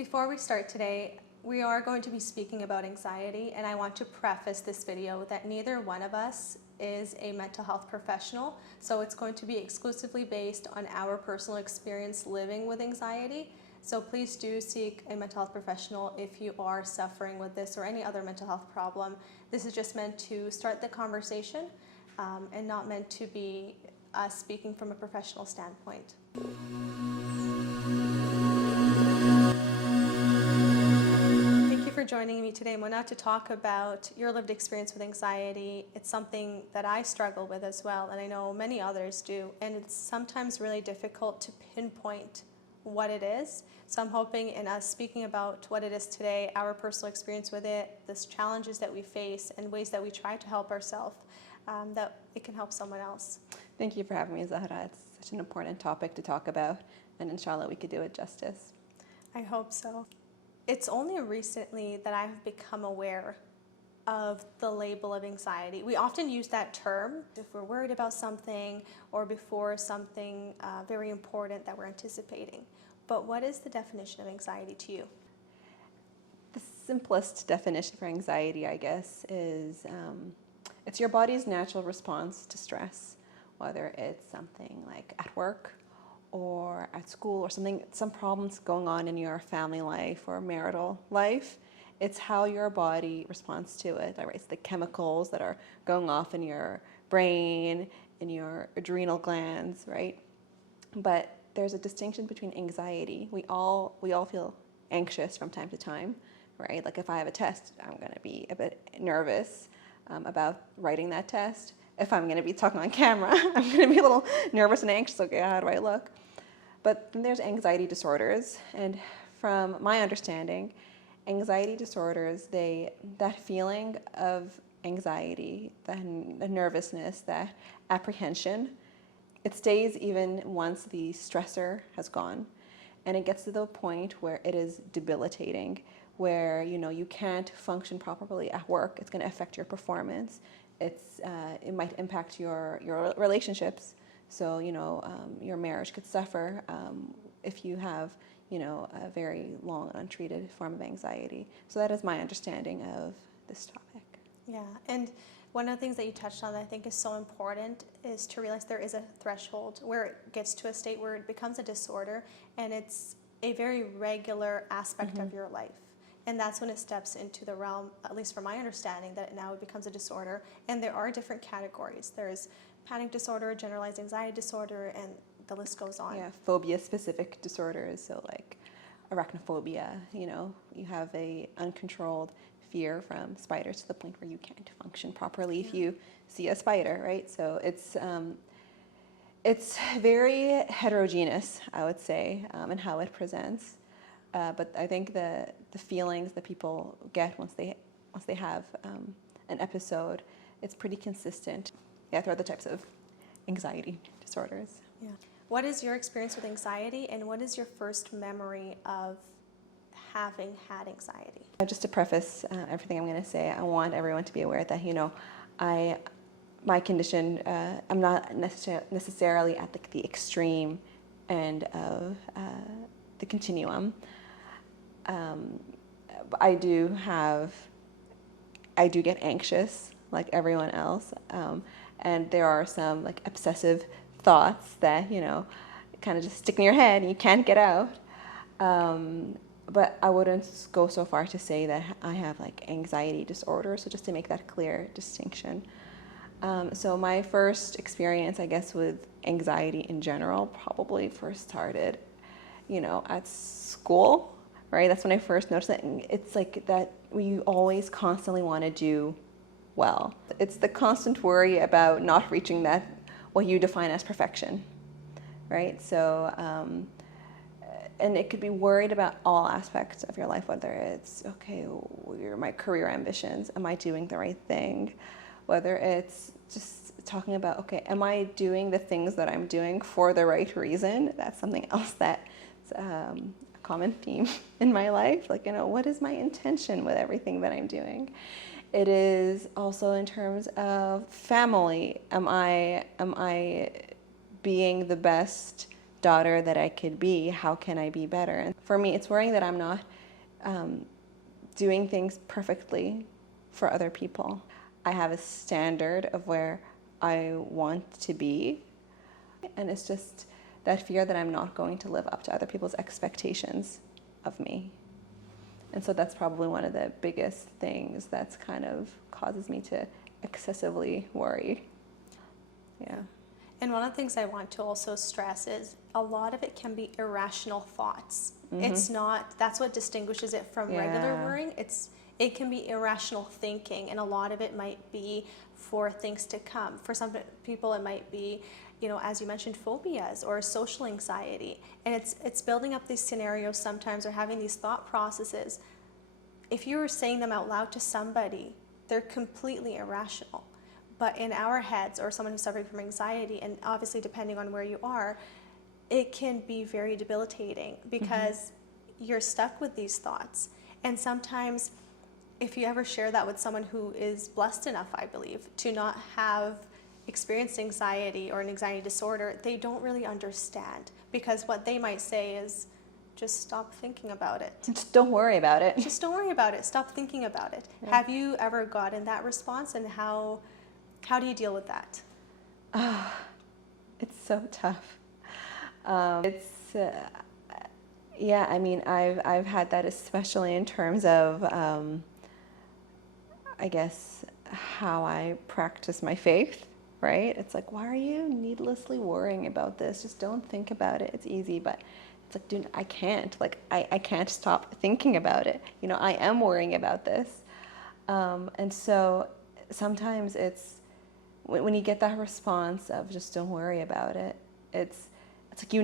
Before we start today, we are going to be speaking about anxiety, and I want to preface this video that neither one of us is a mental health professional, so it's going to be exclusively based on our personal experience living with anxiety. So please do seek a mental health professional if you are suffering with this or any other mental health problem. This is just meant to start the conversation and not meant to be us speaking from a professional standpoint. Thank you for joining me today, Mona, to talk about your lived experience with anxiety. It's something that I struggle with as well, and I know many others do, and it's sometimes really difficult to pinpoint what it is. So I'm hoping in us speaking about what it is today, our personal experience with it, the challenges that we face, and ways that we try to help ourselves, that it can help someone else. Thank you for having me, Zahra. It's such an important topic to talk about, and inshallah we could do it justice. I hope so. It's only recently that I've become aware of the label of anxiety. We often use that term if we're worried about something or before something very important that we're anticipating. But what is the definition of anxiety to you? The simplest definition for anxiety, I guess, is it's your body's natural response to stress, whether it's something like at work or at school or some problems going on in your family life or marital life. It's how your body responds to it. Right? It's the chemicals that are going off in your brain, in your adrenal glands, right? But there's a distinction between anxiety. We all feel anxious from time to time, right? Like if I have a test, I'm going to be a bit nervous about writing that test. If I'm going to be talking on camera, I'm going to be a little nervous and anxious. Okay, how do I look? But then there's anxiety disorders, and from my understanding, anxiety disorders, that feeling of anxiety, that nervousness, that apprehension, it stays even once the stressor has gone, and it gets to the point where it is debilitating, where you can't function properly at work. It's going to affect your performance. It might impact your relationships. So your marriage could suffer if you have a very long and untreated form of anxiety. So that is my understanding of this topic. Yeah, and one of the things that you touched on that I think is so important is to realize there is a threshold where it gets to a state where it becomes a disorder, and it's a very regular aspect of your life. And that's when it steps into the realm, at least from my understanding, that now it becomes a disorder. And there are different categories. There's panic disorder, generalized anxiety disorder, and the list goes on. Yeah, phobia-specific disorders, so like arachnophobia, you have a uncontrolled fear from spiders to the point where you can't function properly if you see a spider, right? So it's very heterogeneous, I would say, in how it presents. But I think the feelings that people get once they have an episode, it's pretty consistent. Yeah, throughout the types of anxiety disorders. Yeah. What is your experience with anxiety, and what is your first memory of having had anxiety? Just to preface everything I'm going to say, I want everyone to be aware that my condition, I'm not necessarily at the extreme end of the continuum. I do get anxious like everyone else, and there are some like obsessive thoughts that kind of just stick in your head and you can't get out. But I wouldn't go so far to say that I have like anxiety disorder. So just to make that clear distinction. So my first experience, I guess, with anxiety in general probably first started, at school, right? That's when I first noticed it. And it's like that you always constantly want to do well. It's the constant worry about not reaching what you define as perfection, right? So, and it could be worried about all aspects of your life, whether it's, okay, my career ambitions, am I doing the right thing? Whether it's just talking about, okay, am I doing the things that I'm doing for the right reason? That's something else that's a common theme in my life. Like, what is my intention with everything that I'm doing? It is also in terms of family. Am I being the best daughter that I could be? How can I be better? And for me, it's worrying that I'm not doing things perfectly for other people. I have a standard of where I want to be, and it's just that fear that I'm not going to live up to other people's expectations of me. And so that's probably one of the biggest things that's kind of causes me to excessively worry. Yeah. And one of the things I want to also stress is a lot of it can be irrational thoughts. Mm-hmm. It's not, that's what distinguishes it from regular Yeah. worrying. It can be irrational thinking, and a lot of it might be for things to come. For some people, it might be, as you mentioned, phobias or social anxiety. And it's building up these scenarios sometimes, or having these thought processes. If you're saying them out loud to somebody, they're completely irrational. But in our heads, or someone who's suffering from anxiety, and obviously depending on where you are, it can be very debilitating because you're stuck with these thoughts. And sometimes, if you ever share that with someone who is blessed enough, I believe, to not have experienced anxiety or an anxiety disorder, they don't really understand, because what they might say is, just stop thinking about it. Just don't worry about it. Just don't worry about it. Stop thinking about it. Yeah. Have you ever gotten that response, and how do you deal with that? It's so tough. Yeah, I mean, I've had that, especially in terms of, I guess, how I practice my faith, right? It's like, why are you needlessly worrying about this? Just don't think about it. It's easy, but it's like, dude, I can't. Like, I can't stop thinking about it. I am worrying about this. And so sometimes it's, when you get that response of just don't worry about it, it's like,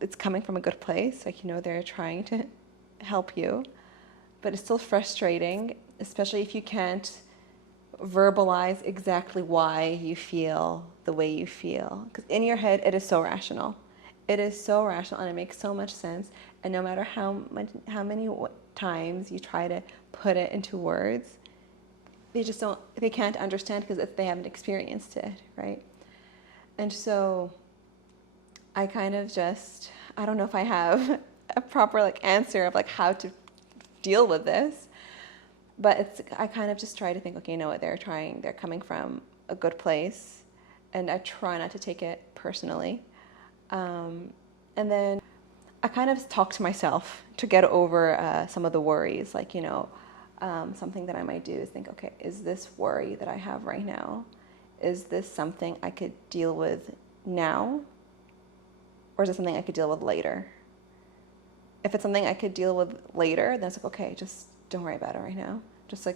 it's coming from a good place, like, they're trying to help you, but it's still frustrating, especially if you can't verbalize exactly why you feel the way you feel, because in your head it is so rational. It is so rational, and it makes so much sense, and no matter how many times you try to put it into words, they can't understand, because they haven't experienced it, right? And so I kind of I don't know if I have a proper answer of how to deal with this, but I kind of just try to think, okay, you know what, they're coming from a good place, and I try not to take it personally. And then I kind of talk to myself to get over some of the worries, something that I might do is think, okay, is this worry that I have right now, is this something I could deal with now, or is it something I could deal with later? If it's something I could deal with later, then it's like, okay, just don't worry about it right now. Just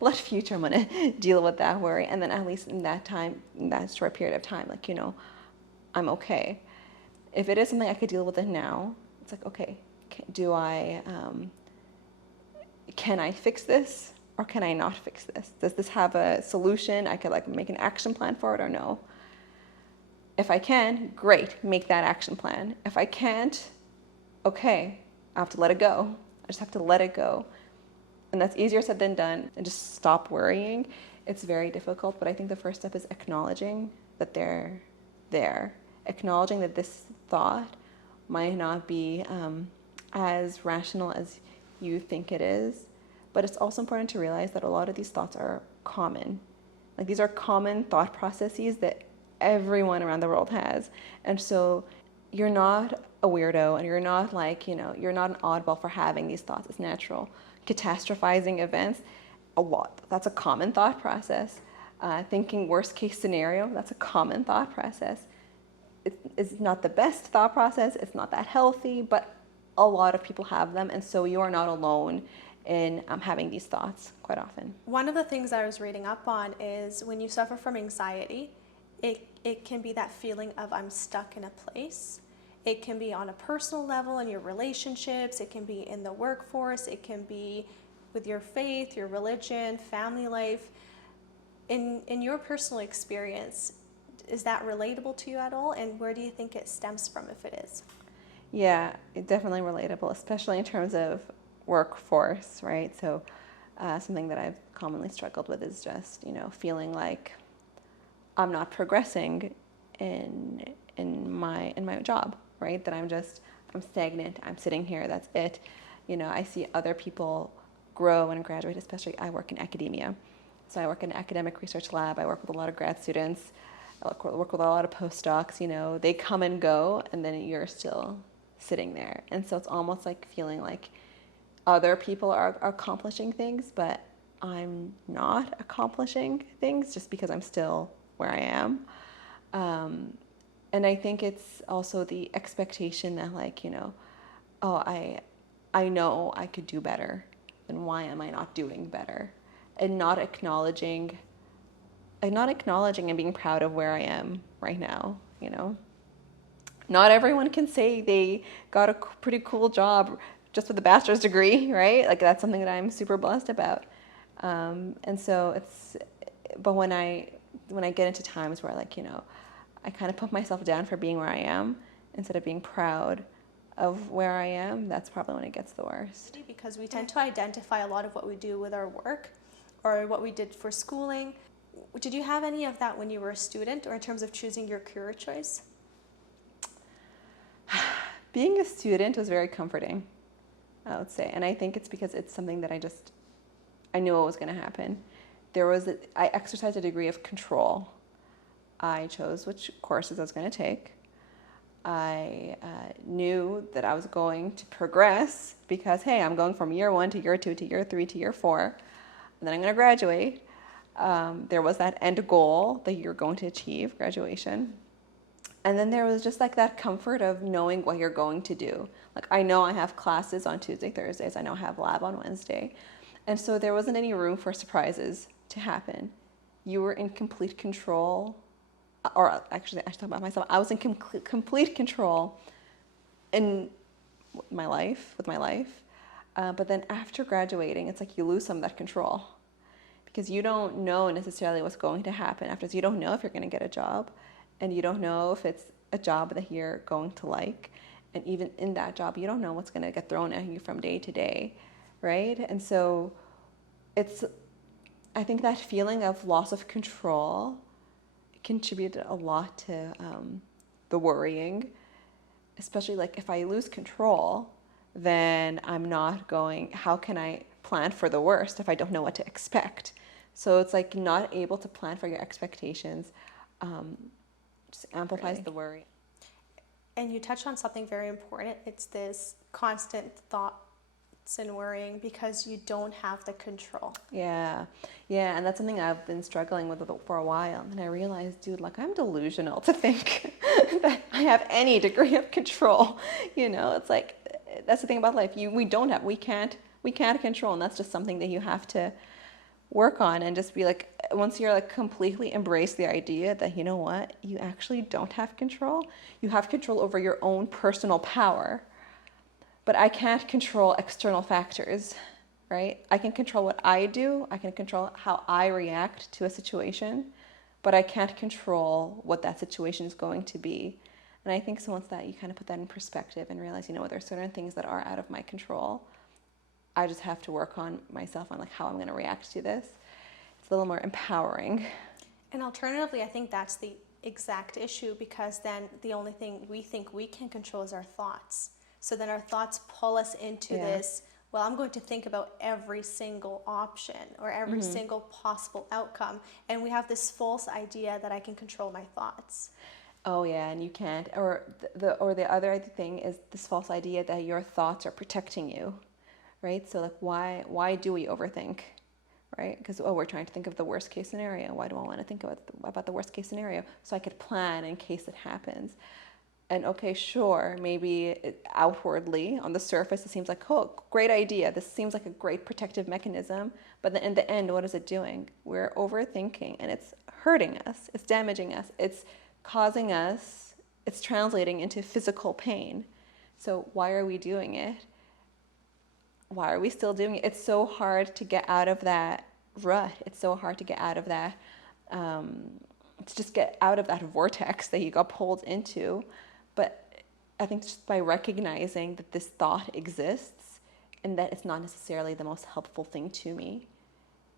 let future, I'm going to deal with that worry. And then at least in that short period of time, I'm okay. If it is something I could deal with it now, it's like, okay, can I fix this, or can I not fix this? Does this have a solution? I could make an action plan for it, or no? If I can, great, make that action plan. If I can't, okay, I have to let it go. I just have to let it go. And that's easier said than done, and just stop worrying. It's very difficult, but I think the first step is acknowledging that they're there. Acknowledging that this thought might not be as rational as you think it is, but it's also important to realize that a lot of these thoughts are common. These are common thought processes that everyone around the world has. And so you're not a weirdo, and you're not you're not an oddball for having these thoughts. It's natural. Catastrophizing events, that's a common thought process. Thinking worst case scenario, that's a common thought process. It's not the best thought process, it's not that healthy, but a lot of people have them, and so you are not alone in having these thoughts quite often. One of the things I was reading up on is when you suffer from anxiety, it can be that feeling of I'm stuck in a place. It can be on a personal level in your relationships, it can be in the workforce, it can be with your faith, your religion, family life. In your personal experience, is that relatable to you at all? And where do you think it stems from, if it is? Yeah, it's definitely relatable, especially in terms of workforce, right? So something that I've commonly struggled with is just, feeling like I'm not progressing in my job, right? That I'm stagnant. I'm sitting here. That's it. I see other people grow and graduate. Especially, I work in academia, so I work in an academic research lab. I work with a lot of grad students. I work with a lot of postdocs. They come and go, and then you're still sitting there. And so it's almost like feeling like other people are accomplishing things, but I'm not accomplishing things just because I'm still where I am. And I think it's also the expectation that oh, I know I could do better, then why am I not doing better? And not acknowledging and being proud of where I am right now. Not everyone can say they got a pretty cool job just with a bachelor's degree, right? Like, that's something that I'm super blessed about. And so but when I get into times where I kind of put myself down for being where I am instead of being proud of where I am, that's probably when it gets the worst. Because we tend to identify a lot of what we do with our work or what we did for schooling. Did you have any of that when you were a student, or in terms of choosing your career choice? Being a student was very comforting, I would say. And I think it's because it's something that I knew what was going to happen. I exercised a degree of control. I chose which courses I was going to take. I knew that I was going to progress because, hey, I'm going from year 1 to year 2 to year 3 to year 4, and then I'm going to graduate. There was that end goal that you're going to achieve, graduation. And then there was just that comfort of knowing what you're going to do. I know I have classes on Tuesday, Thursdays. I know I have lab on Wednesday. And so there wasn't any room for surprises to happen. You were in complete control. Or actually, I should talk about myself. I was in complete control in my life. But then after graduating, it's like you lose some of that control because you don't know necessarily what's going to happen after. You don't know if you're going to get a job, and you don't know if it's a job that you're going to like. And even in that job, you don't know what's going to get thrown at you from day to day, right? And so I think that feeling of loss of control contributed a lot to the worrying, especially if I lose control, then I'm not how can I plan for the worst if I don't know what to expect? So it's not able to plan for your expectations, just amplifies the worry. And you touched on something very important. It's this constant thoughts and worrying because you don't have the control. Yeah, and that's something I've been struggling with for a while. And I realized, dude, I'm delusional to think that I have any degree of control. It's that's the thing about life. We can't control, and that's just something that you have to work on and just be once you're completely embrace the idea that, you know what, you actually don't have control. You have control over your own personal power. But I can't control external factors, right? I can control what I do. I can control how I react to a situation, but I can't control what that situation is going to be. And I think so once that you kind of put that in perspective and realize, there are certain things that are out of my control. I just have to work on myself on how I'm going to react to this. It's a little more empowering. And alternatively, I think that's the exact issue, because then the only thing we think we can control is our thoughts. So then our thoughts pull us into this, well, I'm going to think about every single option or every single possible outcome. And we have this false idea that I can control my thoughts. Oh yeah, and you can't. Or the other thing is this false idea that your thoughts are protecting you, right? So why do we overthink, right? Because we're trying to think of the worst case scenario. Why do I want to think about the worst case scenario? So I could plan in case it happens. And okay, sure, maybe outwardly, on the surface, it seems like, oh, great idea. This seems like a great protective mechanism. But then in the end, what is it doing? We're overthinking, and it's hurting us. It's damaging us. It's causing us, it's translating into physical pain. So why are we doing it? Why are we still doing it? It's so hard to get out of that rut. It's so hard to get out of that, to just get out of that vortex that you got pulled into. But I think just by recognizing that this thought exists and that it's not necessarily the most helpful thing to me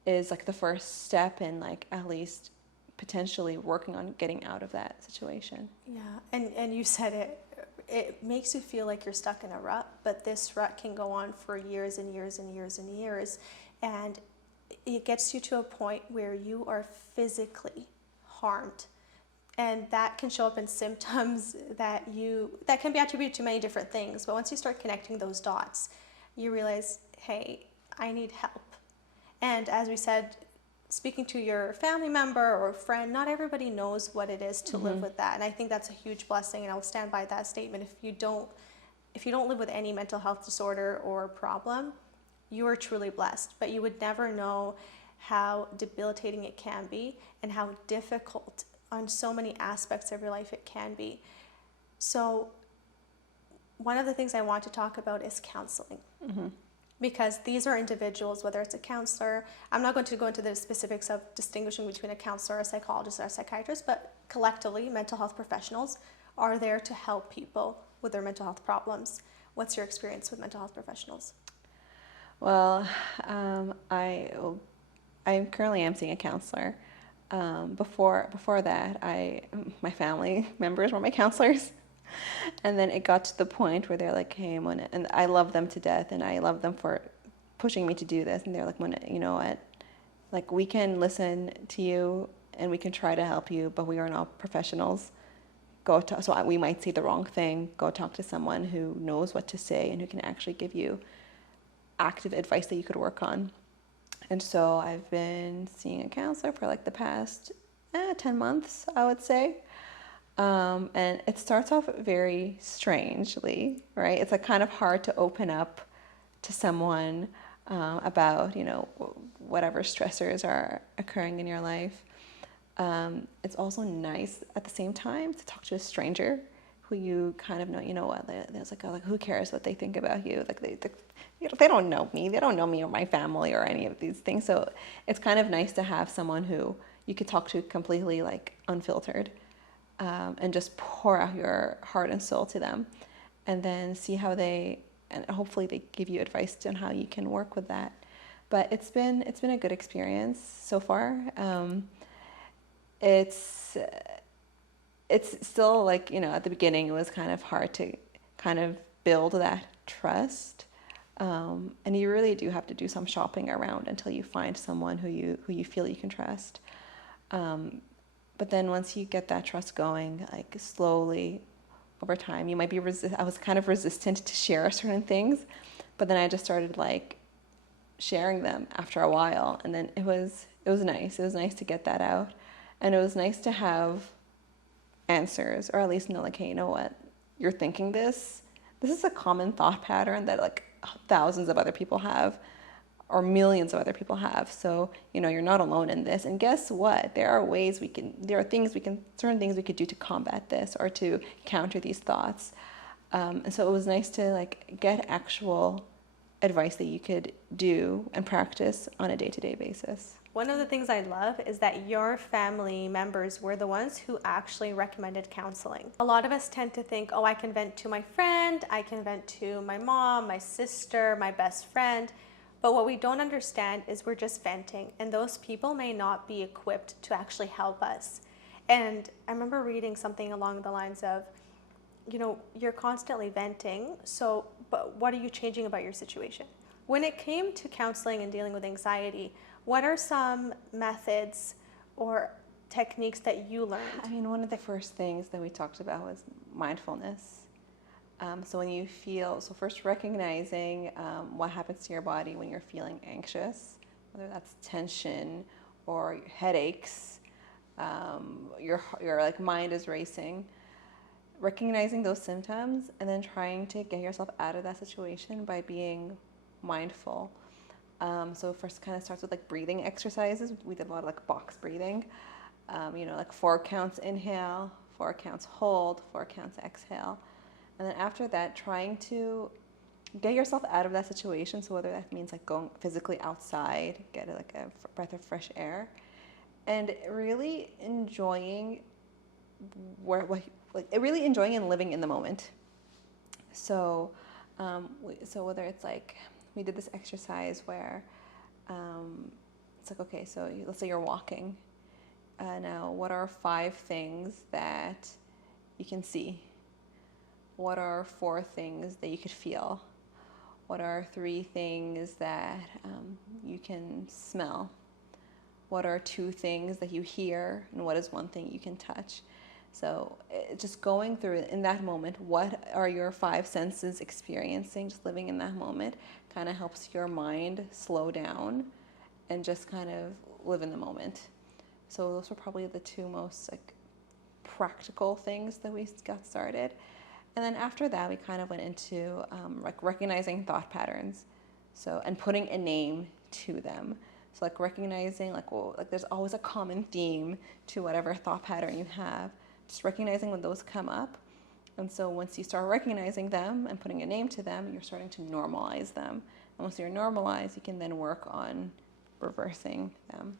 is the first step in at least potentially working on getting out of that situation. Yeah, and you said it makes you feel like you're stuck in a rut, but this rut can go on for years and years and years and years, and it gets you to a point where you are physically harmed, and that can show up in symptoms that can be attributed to many different things. But once you start connecting those dots, you realize, hey, I need help. And as we said, speaking to your family member or friend, not everybody knows what it is to live with that. And I think that's a huge blessing, and I'll stand by that statement. If you don't live with any mental health disorder or problem, you are truly blessed. But you would never know how debilitating it can be and how difficult on so many aspects of your life it can be. So one of the things I want to talk about is counseling. Because these are individuals, whether it's a counselor, I'm not going to go into the specifics of distinguishing between a counselor, a psychologist, or a psychiatrist, but collectively, mental health professionals are there to help people with their mental health problems. What's your experience with mental health professionals? Well, I currently am seeing a counselor. Before that, my family members were my counselors. And then it got to the point where they're like, hey, Mona, and I love them to death, and I love them for pushing me to do this. And they're like, Mona, you know what? Like, we can listen to you and we can try to help you, but we are not professionals. So we might say the wrong thing. Go talk to someone who knows what to say and who can actually give you active advice that you could work on. And so I've been seeing a counselor for like the past 10 months, I would say. And it starts off very strangely, right? It's like kind of hard to open up to someone about, whatever stressors are occurring in your life. It's also nice at the same time to talk to a stranger who you kind of know, there's like, who cares what they think about you? Like they don't know me. They don't know me or my family or any of these things. So it's kind of nice to have someone who you could talk to completely like unfiltered. And just pour out your heart and soul to them, and then see how and hopefully they give you advice on how you can work with that. But it's been a good experience so far. It's still like, at the beginning it was kind of hard to kind of build that trust. And you really do have to do some shopping around until you find someone who you feel you can trust. But then once you get that trust going, like slowly over time, you might be I was kind of resistant to share certain things, but then I just started like sharing them after a while. And then it was nice. It was nice to get that out. And it was nice to have answers, or at least know like, hey, you know what? You're thinking this. This is a common thought pattern that like thousands of other people have, or millions of other people have. So, you're not alone in this. And guess what? There are certain things we could do to combat this or to counter these thoughts. And so it was nice to like get actual advice that you could do and practice on a day-to-day basis. One of the things I love is that your family members were the ones who actually recommended counseling. A lot of us tend to think, oh, I can vent to my friend, I can vent to my mom, my sister, my best friend. But what we don't understand is we're just venting, and those people may not be equipped to actually help us. And I remember reading something along the lines of, you're constantly venting, but what are you changing about your situation? When it came to counseling and dealing with anxiety, what are some methods or techniques that you learned? I mean, one of the first things that we talked about was mindfulness. So when you first recognizing what happens to your body when you're feeling anxious, whether that's tension or headaches, your like mind is racing, recognizing those symptoms and then trying to get yourself out of that situation by being mindful. So first kind of starts with like breathing exercises. We did a lot of like box breathing, like 4 counts inhale, 4 counts hold, 4 counts exhale. And then after that, trying to get yourself out of that situation. So whether that means like going physically outside, get like a breath of fresh air, and really enjoying really enjoying and living in the moment. So, whether it's like we did this exercise where it's like, okay, so let's say you're walking, Now, what are 5 things that you can see? What are 4 things that you could feel? What are 3 things that you can smell? What are 2 things that you hear? And what is 1 thing you can touch? So just going through in that moment, what are your 5 senses experiencing? Just living in that moment kind of helps your mind slow down and just kind of live in the moment. So those were probably the 2 most practical things that we got started. And then after that, we kind of went into recognizing thought patterns, and putting a name to them. So recognizing there's always a common theme to whatever thought pattern you have. Just recognizing when those come up. And so once you start recognizing them and putting a name to them, you're starting to normalize them. And once you're normalized, you can then work on reversing them.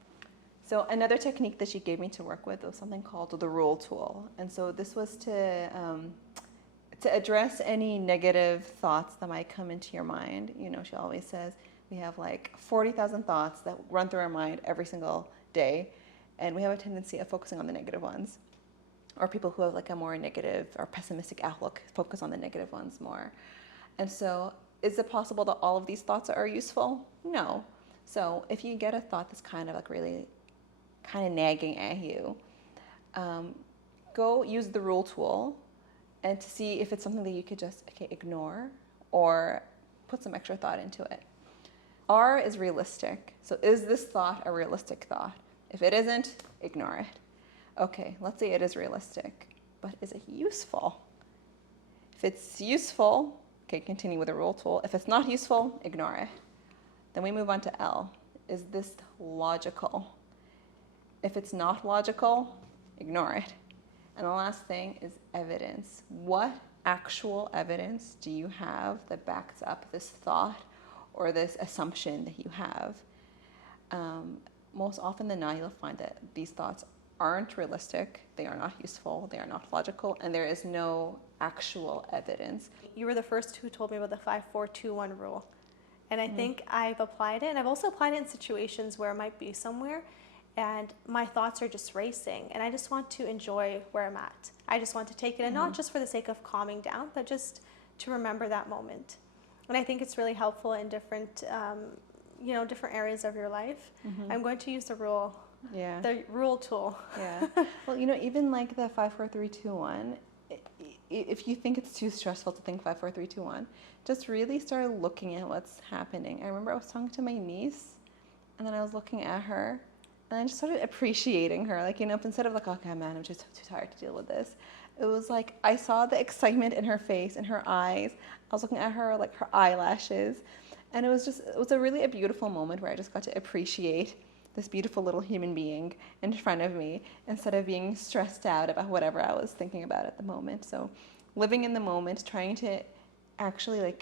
So another technique that she gave me to work with was something called the rule tool. And so this was to address any negative thoughts that might come into your mind. She always says we have 40,000 thoughts that run through our mind every single day, and we have a tendency of focusing on the negative ones. Or people who have a more negative or pessimistic outlook focus on the negative ones more. And so is it possible that all of these thoughts are useful? No. So if you get a thought that's kind of really kind of nagging at you, go use the rule tool and to see if it's something that you could just ignore or put some extra thought into it. R is realistic. So is this thought a realistic thought? If it isn't, ignore it. Okay, let's say it is realistic, but is it useful? If it's useful, continue with the rule tool. If it's not useful, ignore it. Then we move on to L. Is this logical? If it's not logical, ignore it. And the last thing is evidence. What actual evidence do you have that backs up this thought or this assumption that you have? Most often than not, you'll find that these thoughts aren't realistic, they are not useful, they are not logical, and there is no actual evidence. You were the first who told me about the 5-4-2-1 rule. And I think I've applied it, and I've also applied it in situations where I might be somewhere and my thoughts are just racing, and I just want to enjoy where I'm at. I just want to take it, and not just for the sake of calming down, but just to remember that moment. And I think it's really helpful in different, different areas of your life. I'm going to use the rule tool. Yeah. Well, even the 5-4-3-2-1, if you think it's too stressful to think 5-4-3-2-1, just really start looking at what's happening. I remember I was talking to my niece, and then I was looking at her, and I just started appreciating her. Instead of okay, man, I'm just too tired to deal with this. It was I saw the excitement in her face, in her eyes. I was looking at her, her eyelashes. And it was a beautiful moment where I just got to appreciate this beautiful little human being in front of me instead of being stressed out about whatever I was thinking about at the moment. So living in the moment, trying to actually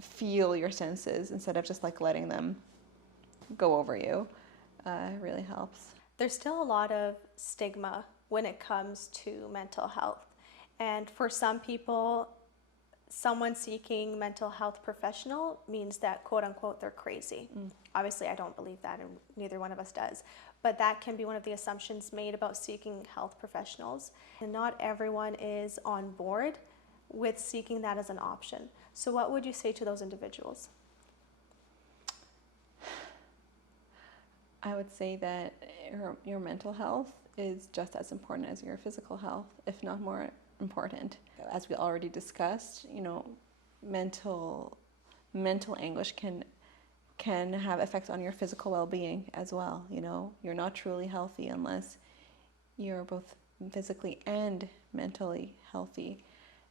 feel your senses instead of just letting them go over you really helps. There's still a lot of stigma when it comes to mental health. And for some people, someone seeking mental health professional means that, quote unquote, they're crazy. Obviously, I don't believe that, and neither one of us does. But that can be one of the assumptions made about seeking health professionals. And not everyone is on board with seeking that as an option. So what would you say to those individuals? I would say that your mental health is just as important as your physical health, if not more important. As we already discussed, mental anguish can have effects on your physical well-being as well. You're not truly healthy unless you're both physically and mentally healthy.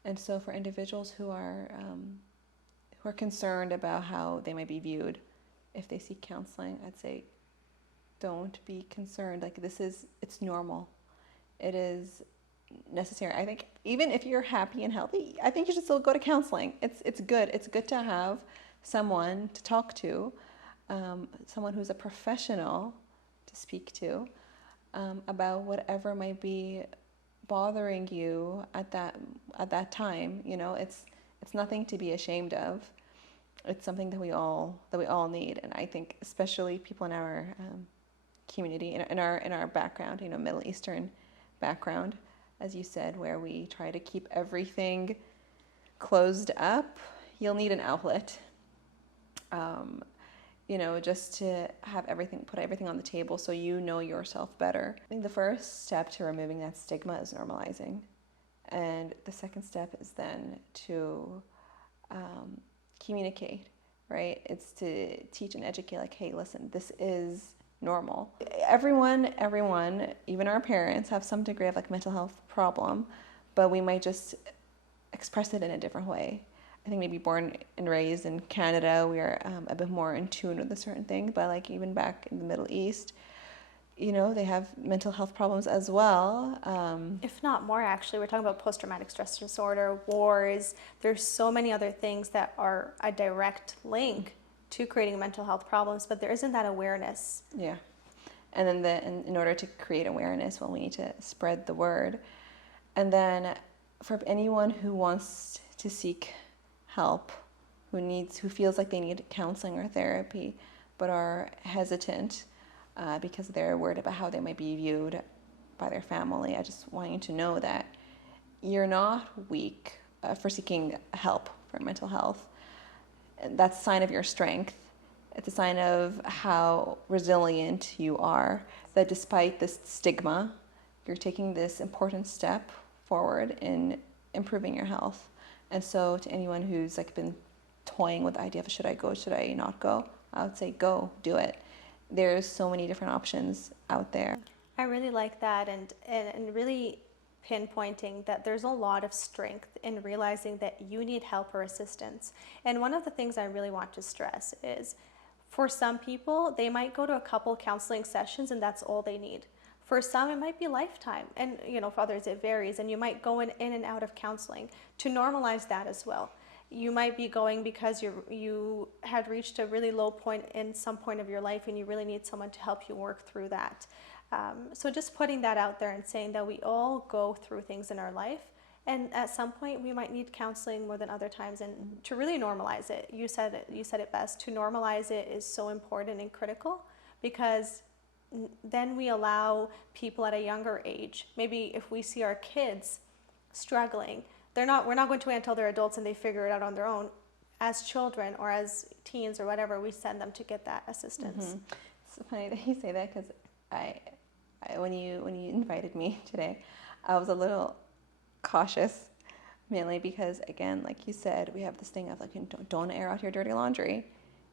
And so for individuals who are concerned about how they might be viewed if they seek counseling, I'd say don't be concerned. It's normal. It is necessary. I think even if you're happy and healthy, I think you should still go to counseling. It's good. It's good to have someone to talk to, someone who's a professional to speak to about whatever might be bothering you at that time. It's nothing to be ashamed of. It's something that we all need, and I think especially people in our community, in our background, Middle Eastern background, as you said, where we try to keep everything closed up, you'll need an outlet. Just to have put everything on the table so you know yourself better. I think the first step to removing that stigma is normalizing. And the second step is then to communicate, right? It's to teach and educate, like, hey, listen, this is normal. Everyone, even our parents, have some degree of like mental health problem, but we might just express it in a different way. I think maybe born and raised in Canada, we are a bit more in tune with a certain thing, but like even back in the Middle East, they have mental health problems as well. If not more, actually. We're talking about post-traumatic stress disorder, wars. There's so many other things that are a direct link to creating mental health problems, but there isn't that awareness. Yeah. And then in order to create awareness, we need to spread the word. And then for anyone who wants to seek help, who feels like they need counseling or therapy, but are hesitant because they're worried about how they might be viewed by their family, I just want you to know that you're not weak for seeking help for mental health. That's a sign of your strength. It's a sign of how resilient you are, that despite this stigma, you're taking this important step forward in improving your health. And so to anyone who's like been toying with the idea of should I go, should I not go, I would say go, do it. There's so many different options out there. I really like that, and really pinpointing that there's a lot of strength in realizing that you need help or assistance. And one of the things I really want to stress is, for some people, they might go to a couple counseling sessions and that's all they need. For some, it might be lifetime, and for others it varies, and you might go in and out of counseling. To normalize that as well. You might be going because you had reached a really low point in some point of your life and you really need someone to help you work through that. So just putting that out there and saying that we all go through things in our life, and at some point we might need counseling more than other times, and to really normalize it. You said it best. To normalize it is so important and critical, because then we allow people at a younger age, maybe if we see our kids struggling, we're not going to wait until they're adults and they figure it out on their own. As children or as teens or whatever, we send them to get that assistance. Mm-hmm. It's funny that you say that, because I when you invited me today, I was a little cautious, mainly because, again, like you said, we have this thing of like, don't air out your dirty laundry.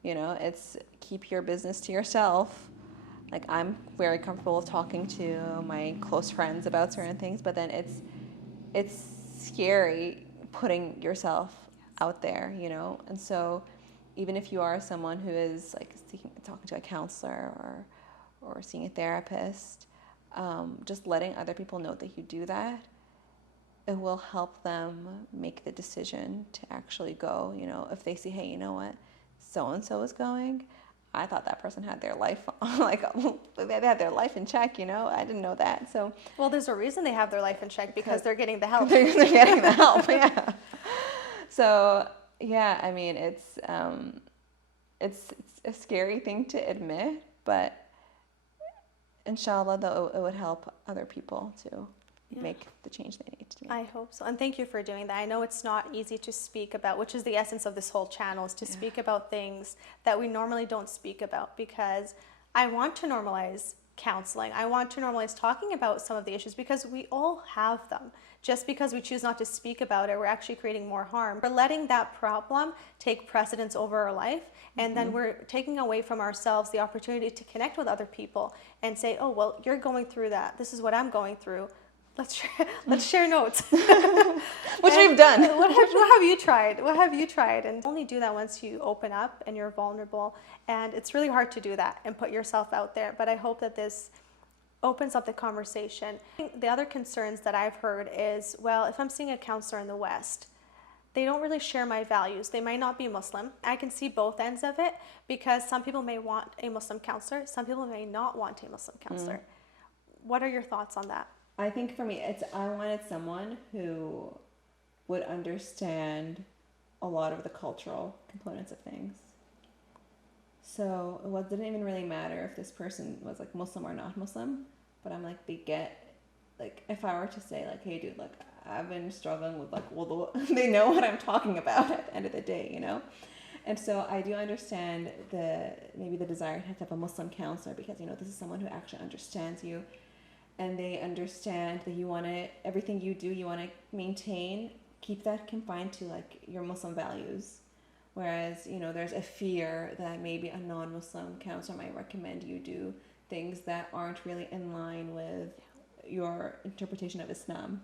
It's keep your business to yourself. Like, I'm very comfortable with talking to my close friends about certain things, but then it's scary putting yourself out there, and so even if you are someone who is like talking to a counselor or seeing a therapist, just letting other people know that you do that, it will help them make the decision to actually go. If they see, hey, you know what, so-and-so is going, I thought that person had their life, like, they had their life in check, I didn't know that. So, well, there's a reason they have their life in check, because they're getting the help. They're getting the help, yeah. So, yeah, I mean, it's a scary thing to admit, but inshallah, though, it would help other people to make the change they need to make. I hope so. And thank you for doing that. I know it's not easy to speak about, which is the essence of this whole channel, is to speak about things that we normally don't speak about, because I want to normalize counseling. I want to normalize talking about some of the issues, because we all have them. Just because we choose not to speak about it, we're actually creating more harm. We're letting that problem take precedence over our life, and then we're taking away from ourselves the opportunity to connect with other people and say, oh, well, you're going through that. This is what I'm going through. Let's share notes. Which we've done. What have you tried? What have you tried? And only do that once you open up and you're vulnerable. And it's really hard to do that and put yourself out there. But I hope that this opens up the conversation. The other concerns that I've heard is, well, if I'm seeing a counselor in the West, they don't really share my values. They might not be Muslim. I can see both ends of it, because some people may want a Muslim counselor. Some people may not want a Muslim counselor. What are your thoughts on that? I think for me, I wanted someone who would understand a lot of the cultural components of things. So it didn't even really matter if this person was like Muslim or not Muslim, but I'm like, they get, like, if I were to say like, hey dude, like I've been struggling with like wudu, they know what I'm talking about at the end of the day, you know? And so I do understand maybe the desire to have a Muslim counselor, because, you know, this is someone who actually understands you, and they understand that you want to, everything you do, you want to maintain, keep that confined to like your Muslim values. Whereas, you know, there's a fear that maybe a non-Muslim counselor might recommend you do things that aren't really in line with your interpretation of Islam.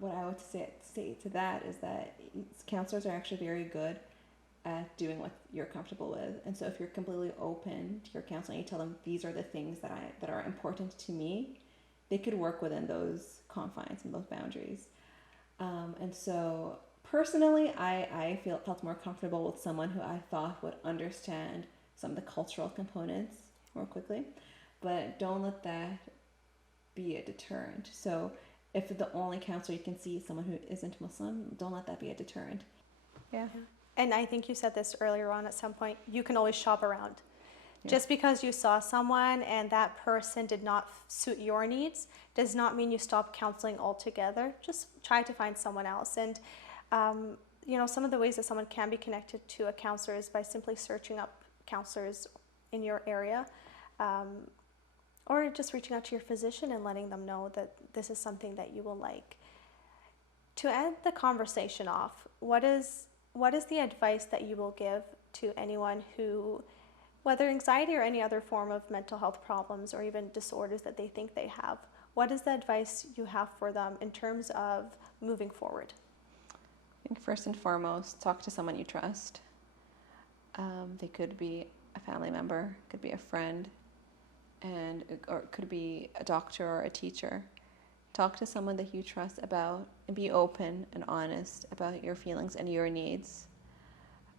What I would say to that is that counselors are actually very good at doing what you're comfortable with. And so if you're completely open to your counselor and you tell them these are the things that are important to me, they could work within those confines and those boundaries. And so personally, I felt more comfortable with someone who I thought would understand some of the cultural components more quickly. But don't let that be a deterrent. So if the only counselor you can see is someone who isn't Muslim, don't let that be a deterrent. Yeah. And I think you said this earlier on at some point, you can always shop around. Yeah. Just because you saw someone and that person did not suit your needs does not mean you stop counseling altogether. Just try to find someone else. And, you know, some of the ways that someone can be connected to a counselor is by simply searching up counselors in your area, or just reaching out to your physician and letting them know that this is something that you will like. To end the conversation off, what is the advice that you will give to anyone who, whether anxiety or any other form of mental health problems or even disorders that they think they have, what is the advice you have for them in terms of moving forward? I think first and foremost, talk to someone you trust. They could be a family member, could be a friend, or it could be a doctor or a teacher. Talk to someone that you trust about, and be open and honest about your feelings and your needs.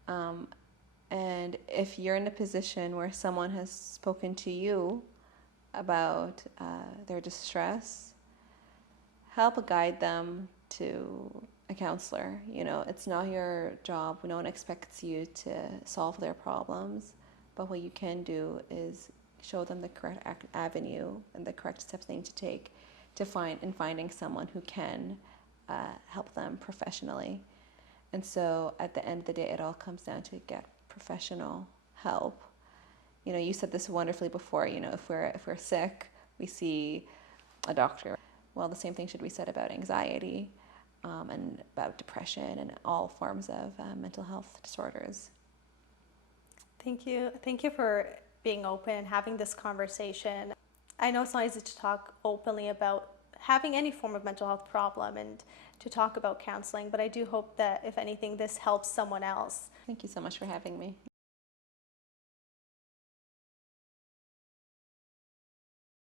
And if you're in a position where someone has spoken to you about their distress, help guide them to a counselor. You know, it's not your job. No one expects you to solve their problems, but what you can do is show them the correct avenue and the correct steps they need to take to finding someone who can help them professionally. And so at the end of the day, it all comes down to get professional help. You know, you said this wonderfully before, you know, if we're sick, we see a doctor. Well, the same thing should be said about anxiety and about depression and all forms of mental health disorders. Thank you. Thank you for being open and having this conversation. I know it's not easy to talk openly about having any form of mental health problem and to talk about counseling, but I do hope that, if anything, this helps someone else. Thank you so much for having me.